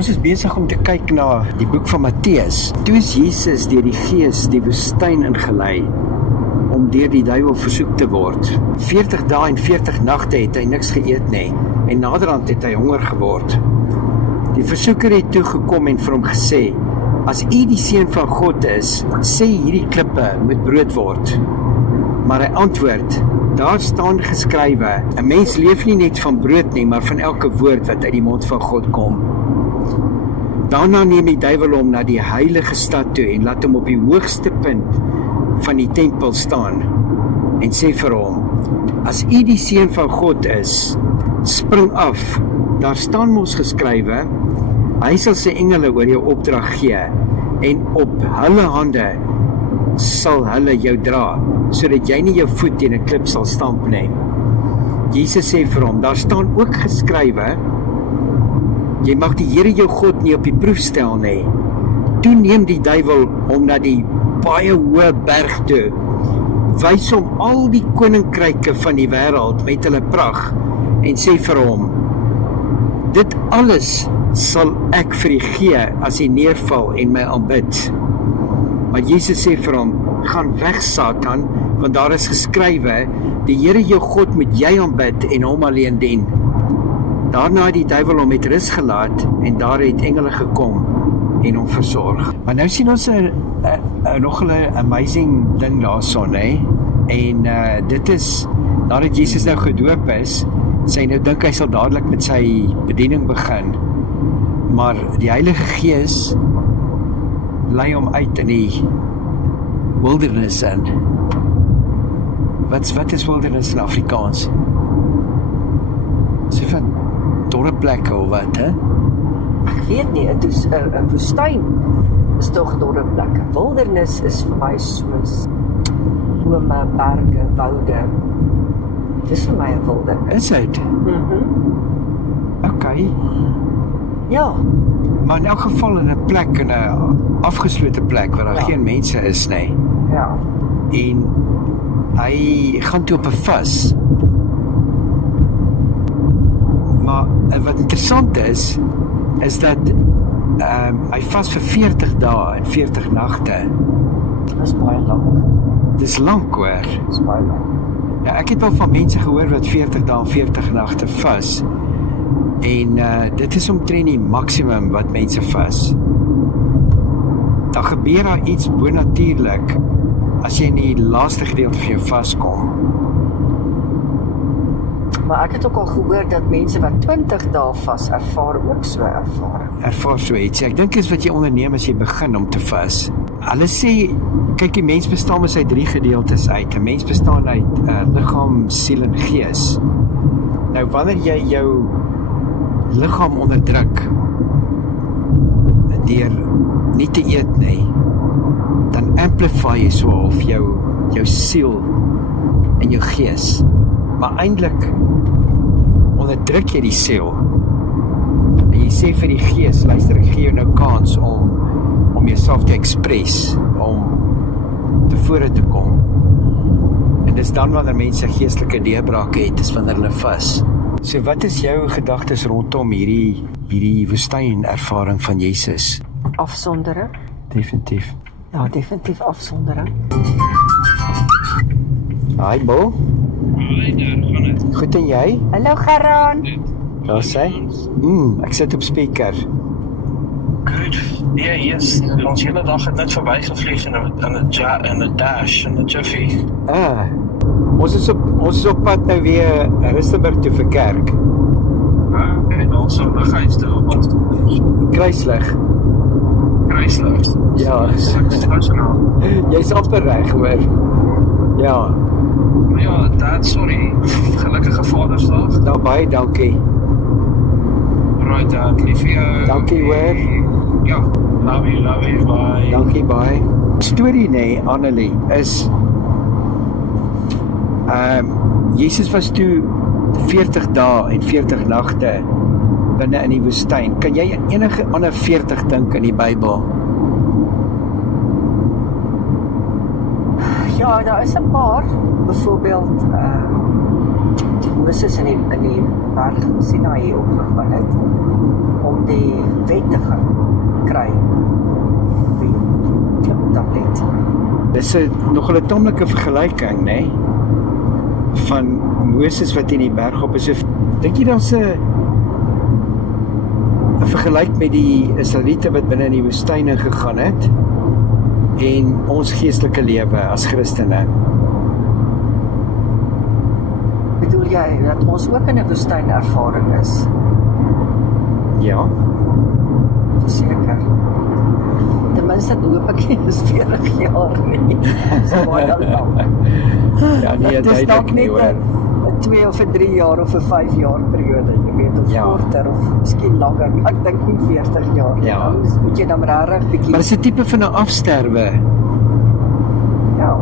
Ons is besig om te kyk na die boek van Matteus. Toe is Jesus deur die Gees die woestyn ingelei om deur die duiwel versoek te word. 40 dae en 40 nagte het hy niks geëet nie, en naderhand het hy honger geword. Die versoeker het toe gekom en vir hom gesê, as u die seun van God is, sê hierdie klippe moet brood word. Maar hy antwoord, daar staan geskrywe, 'n mens leef nie net van brood nie, maar van elke woord wat uit die mond van God kom. Daarna neem die duiwel hom na die heilige stad toe en laat hom op die hoogste punt van die tempel staan en sê vir hom, as u die seun van God is, spring af. Daar staan mos geskrywe, hy sal sy engele oor jou opdrag gee en op hulle hande sal hulle jou dra, sodat jy nie jou voet teen 'n klip sal stamp nie. Jesus sê vir hom, daar staan ook geskrywe, jy mag die Here jou God nie op die proef stel nie. Toe neem die duiwel hom na die baie hoë berg toe, wys hom al die koninkryke van die wêreld met hulle pragt en sê vir hom, dit alles sal ek vir u gee as u neerval en my aanbid. Maar Jesus sê vir hom, gaan weg Satan, want daar is geskrywe, die Here jou God moet jy aanbid en hom alleen dien. Daarna het die duiwel hom met rus gelaat en daar het engele gekom en hom versorg. Maar nou sien ons nog 'n amazing ding daarson, hè? En dit is, nadat Jesus nou gedoop is, sy nou dink hy sal dadelik met sy bediening begin. Maar die Heilige Gees lei hom uit in die wilderness in. Wat is wilderness in Afrikaans? Sê van dorre plekke of wat, hè? Ek weet nie, het is 'n woestyn is tog dorre plekke. Wildernis is vir my soos bome, berge, woude. Dis vir my 'n wildernis. Is dit? Okay. Ja. Maar in elk geval in 'n plek, in 'n afgeslote plek waar daar geen mense is nie. Ja. En hy gaan toe op 'n vas. Maar wat interessant is dat hy vas vir 40 dae en 40 nagte. Dis baie lank. Dis lank hoor. Dis baie lank. Ja, ek het al van mense gehoor wat 40 dae en 40 nagte vas. En dit is omtrent die maksimum wat mense vas. Dan gebeur daar iets bonatuurlik as jy in die laaste gedeelte van jou vaskom. Maar ek het ook al gehoor dat mense wat 20 dae vas ervaar ook so ervaring. Ervaar so iets. Ek dink is wat jy onderneem as jy begin om te vas. Hulle sê, kyk, die mens bestaan uit 3 gedeeltes uit. 'n Mens bestaan uit liggaam, siel en gees. Nou wanneer jy jou liggaam onderdruk deur nie te eet nie, dan amplify jy so of jou siel en jou gees. Maar eintlik onderdruk jy die siel. En jy sê vir die gees, luister, ek gee jou nou kans om jouself te express, om tevore te kom. En dis dan wanneer mense geestelike deurbraak het, is wanneer hulle vas. So wat is jou gedagtes rondom hierdie woestyn ervaring van Jesus? Afsondering? Definitief. Ja, definitief afsondering. Hi Bo. Hi, daar gaan het. Goed en jy? Hallo Geraan. Daar sê? Ek sit op speaker. Goed. Nee, yes. Ons hele dag het net verby gevlieg in 'n Dash en 'n Jiffy. Ons is op pad nou weer Rustenburg toe vir kerk. En also lighuis toe op ons Kruislig. kruislig. Ja. Nasionaal. Jy's amper reg hoor. Ja. Maar ja, Dad, sorry. Gelukkige Vadersdag. Nou baie dankie. Right, Dad. Lief vir jou. Dankie hoor. Ja. Love you, bye. Dankie, bye. Storie nee, Annelie, is Jesus was toe 40 dae en 40 nagte binne in die woestyn. Kan jy enige ander 40 dink in die Bybel? Ja, daar is 'n paar. Byvoorbeeld die Moses in die berg Sinaï opgegaan het om die wet te gaan kry. Die kliptablet. Dis nogal 'n tamelike vergelyking, né? Van Moses wat in die berg op is. So, dink jy daar's 'n vergelyk met die Israeliete wat binne in die woestyn gegaan het en ons geestelike lewe as Christene? Bedoel jy dat ons ook in 'n woestyn ervaring is? Ja. Verseker. Ten minste hoop ek nie is 40 jaar nie. Dis baie lank. Ja, nee, Dis dalk duidelik nie net hoor. 'n 2 of 'n 3 jaar of 'n 5 jaar periode, jy weet, of Ja. korter of miskien langer. Ek dink nie 40 jaar nie. Ja. Anders moet jy dan regtig bietjie. Maar dis 'n tipe van 'n afsterwe. Ja.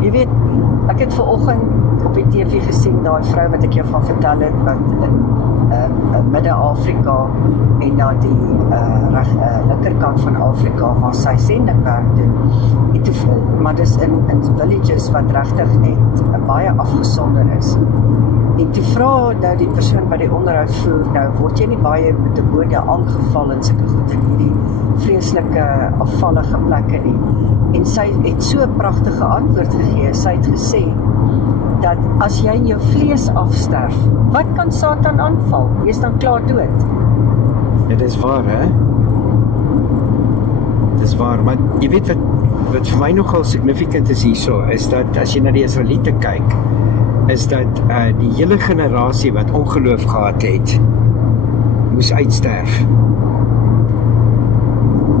Jy weet, ek het vanoggend op die TV gesien daai vrou wat ek jou van vertel het wat in Midde-Afrika en na die linkerkant van Afrika waar sy sendingwerk doen. Maar dis in villages wat regtig net baie afgesonder is. En toe vra nou die persoon wat die onderhoud voer, nou word jy nie baie met 'n bode aangeval en sulke goed in hierdie vreeslike afvallige plekke nie. En sy het so 'n pragtige antwoord gegee. Sy het gesê dat as jy in jou vlees afsterf, wat kan Satan aanval? Jy is dan klaar dood. Ja, dis waar, hè? Dis waar, maar jy weet wat vir my nogal significant is hierso, is dat as jy na die Israeliete kyk, is dat die hele generasie wat ongeloof gehad het, moes uitsterf.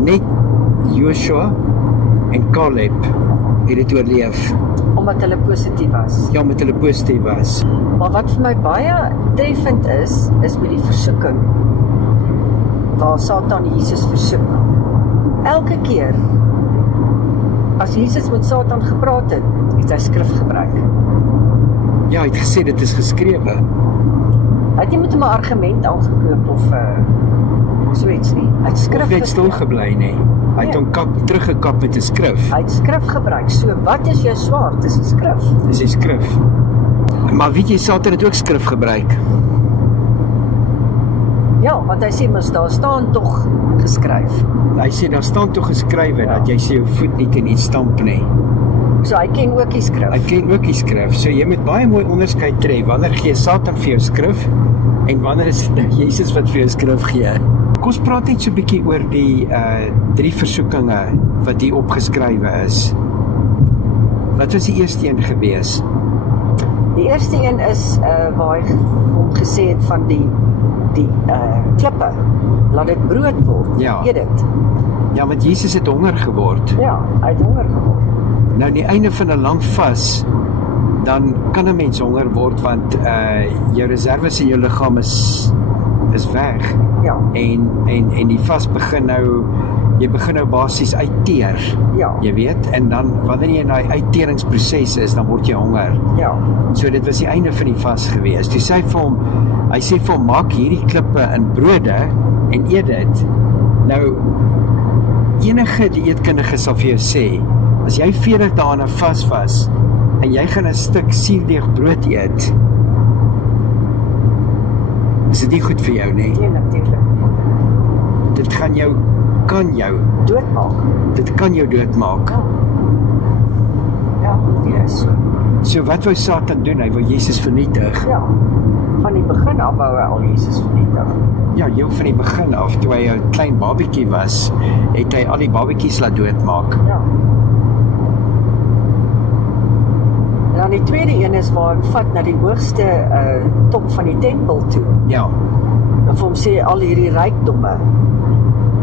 Net Joshua en Caleb het dit oorleef. Omdat hulle positief was. Ja, met hulle positief was. Maar wat vir my baie treffend is met die versoeking waar Satan Jesus versoek. Elke keer as Jesus met Satan gepraat het hy skrif gebruik. Ja, hy het gesê dit is geskrewe. Hy het nie met 'n argument aangekoop of so iets nie. Hy het skrif Of net stil gebly, nee. Hy het hom teruggekap met 'n skrif. Hy het skrif gebruik. So, wat is jou swaard? Dis die skrif. Dis die skrif. Maar weet jy, Satan het ook skrif gebruik. Ja, want hy sê mos daar staan tog geskryf. Hy sê daar staan tog geskrywe dat jy se jou voet nie teen iets stamp nie. So hy ken ook die skrif. Hy ken ook die skrif. So jy moet baie mooi onderskei tref. Wanneer gee Satan vir jou skrif en wanneer is dit Jesus wat vir jou skrif gee? Kom ons praat net so 'n bietjie oor die 3 versoekinge wat hier opgeskrywe is. Wat was die eerste een gewees? Die eerste een is waar hy gesê het van die klippe, laat dit brood word. Ja. Eet dit. Ja, want Jesus het honger geword. Ja, hy het honger geword. Nou aan die einde van 'n lang vas, dan kan 'n mens honger word want jou reserves in jou liggaam is weg. Ja. En die vas begin nou, jy begin nou basies uitteer. Ja. Jy weet, en dan wanneer jy in daai uitteringsproses is, dan word jy honger. Ja. So dit was die einde van die vas gewees. Toe sê hy sê vir hom, maak hierdie klippe in brode en eet dit. Nou enige dieetkundige sal vir jou sê, as jy 40 dae in 'n vas was en jy gaan 'n stuk suurdeeg brood eet, is dit nie goed vir jou nie. Nee, natuurlik. Dit kan jou Doodmaak. dit kan jou doodmaak. Ja, yes. So wat wou Satan doen? Hy wou Jesus vernietig. Ja. Van die begin af wou hy al Jesus vernietig. Ja, heel van die begin af, toe hy 'n klein babietjie was, het hy al die babietjies laat doodmaak. Ja. En dan die tweede een is waar hy vat na die hoogste top van die tempel toe. Ja. En vir hom sê al hierdie rykdomme.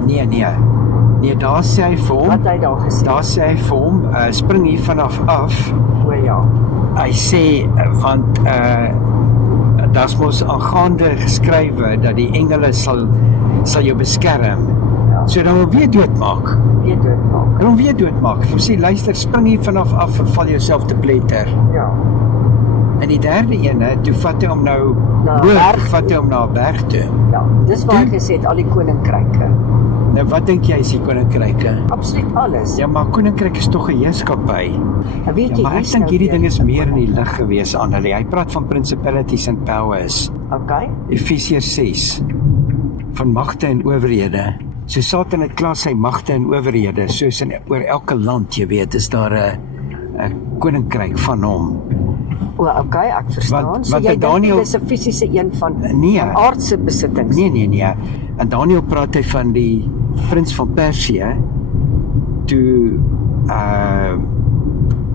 Nee, daar sê hy vir hom, Wat hy daar gesê. daar sê hy vir hom, spring hier vanaf af. O ja. Hy sê, want daar's mos aangaande geskrywe dat die engele sal jou beskerm. Ja. So dan wil weer doodmaak. Weer doodmaak. Dan weer doodmaak. Hy sê, luister, spring hier vanaf af en val jouself te pletter. Ja. En die derde ene, toe vat hy hom nou Na 'n hoog, berg vat hy hom na 'n berg toe. Ja. Dis waar hy gesê het al die koninkryke. Nou wat dink jy is die koninkryke? Absoluut alles. Ja, maar koninkryk is tog 'n heerskappy. En weet Ja, jy, maar ek hier's dink nou hierdie weer ding is 'n meer in die koninkryk. lig gewees, Annelie. Hy praat van principalities and powers. Okay. Efesiërs 6 van magte en owerhede. So Satan het klaar sy magte en owerhede, soos in oor elke land, jy weet, is daar 'n koninkryk van hom. O, okay, ek verstaan. Want- So want jy by dink Daniël- dit is 'n fisiese een van Nee. aardse besittings. Nee. En Daniël praat hy van die prins van Persië, toe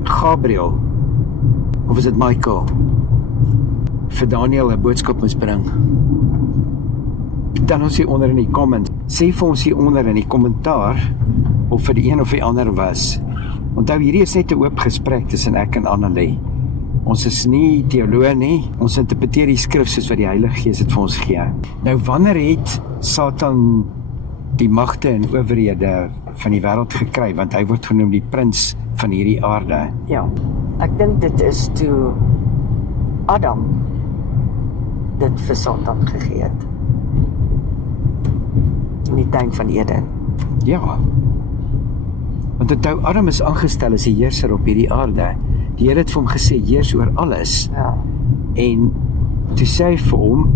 Gabriel, of is dit Michael, vir Daniël 'n boodskap moes bring. Dan ons hier onder in die comments, sê vir ons hier onder in die kommentaar, of vir die een of die ander was. Onthou, hierdie is net 'n oop gesprek tussen ek en Annelie. Ons is nie teoloë nie, ons interpreteer die skrif soos wat die Heilige Gees dit vir ons gee. Nou, wanneer het Satan die magte en owerhede van die wêreld gekry, want hy word genoem die prins van hierdie aarde? Ja, ek dink dit is toe Adam dit vir Satan gegee het. In die tuin van Eden. Ja. Want onthou, Adam is aangestel as die heerser op hierdie aarde. Die Here het vir hom gesê, heers oor alles. Ja. En toe sê hy vir hom,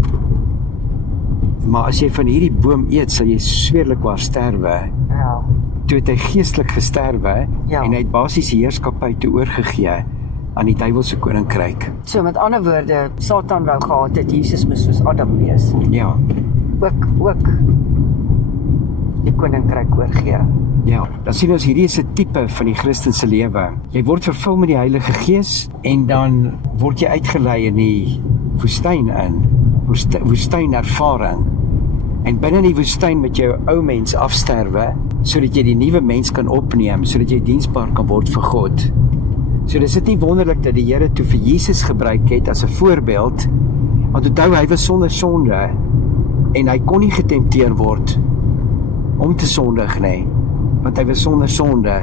maar as jy van hierdie boom eet, sal jy sweerlik waar sterwe. Ja. Toe het hy geestelik gesterwe, Ja. en hy het basies die heerskappy toe oorgegee aan die duiwelse koninkryk. So met ander woorde, Satan wou gehad het Jesus moes soos Adam wees. Ja, Ook die koninkryk oorgee. ja. Dan sien ons, hierdie is 'n tipe van die Christense lewe. Jy word vervul met die Heilige Gees, en dan word jy uitgelei in die woestyn in, woestynervaring. En binne die woestyn met jou ou mens afsterwe, sodat jy die nuwe mens kan opneem, sodat jy diensbaar kan word vir God. So dis dit nie wonderlik dat die Here toe vir Jesus gebruik het as 'n voorbeeld, want onthou, hy was sonder sonde, en hy kon nie getempteer word om te sondig nie, want hy was sonder sonde.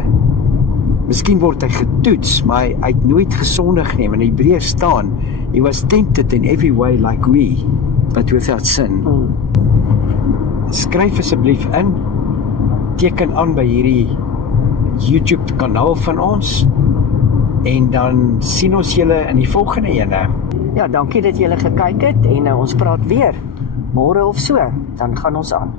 Miskien word hy getoets, maar hy het nooit gesondig nie, want in Hebreërs staan, he was tempted in every way like we, but without sin. Skryf asseblief in, teken aan by hierdie YouTube kanaal van ons, en dan sien ons julle in die volgende ene. Ja, dankie dat julle gekyk het en ons praat weer môre of so, dan gaan ons aan.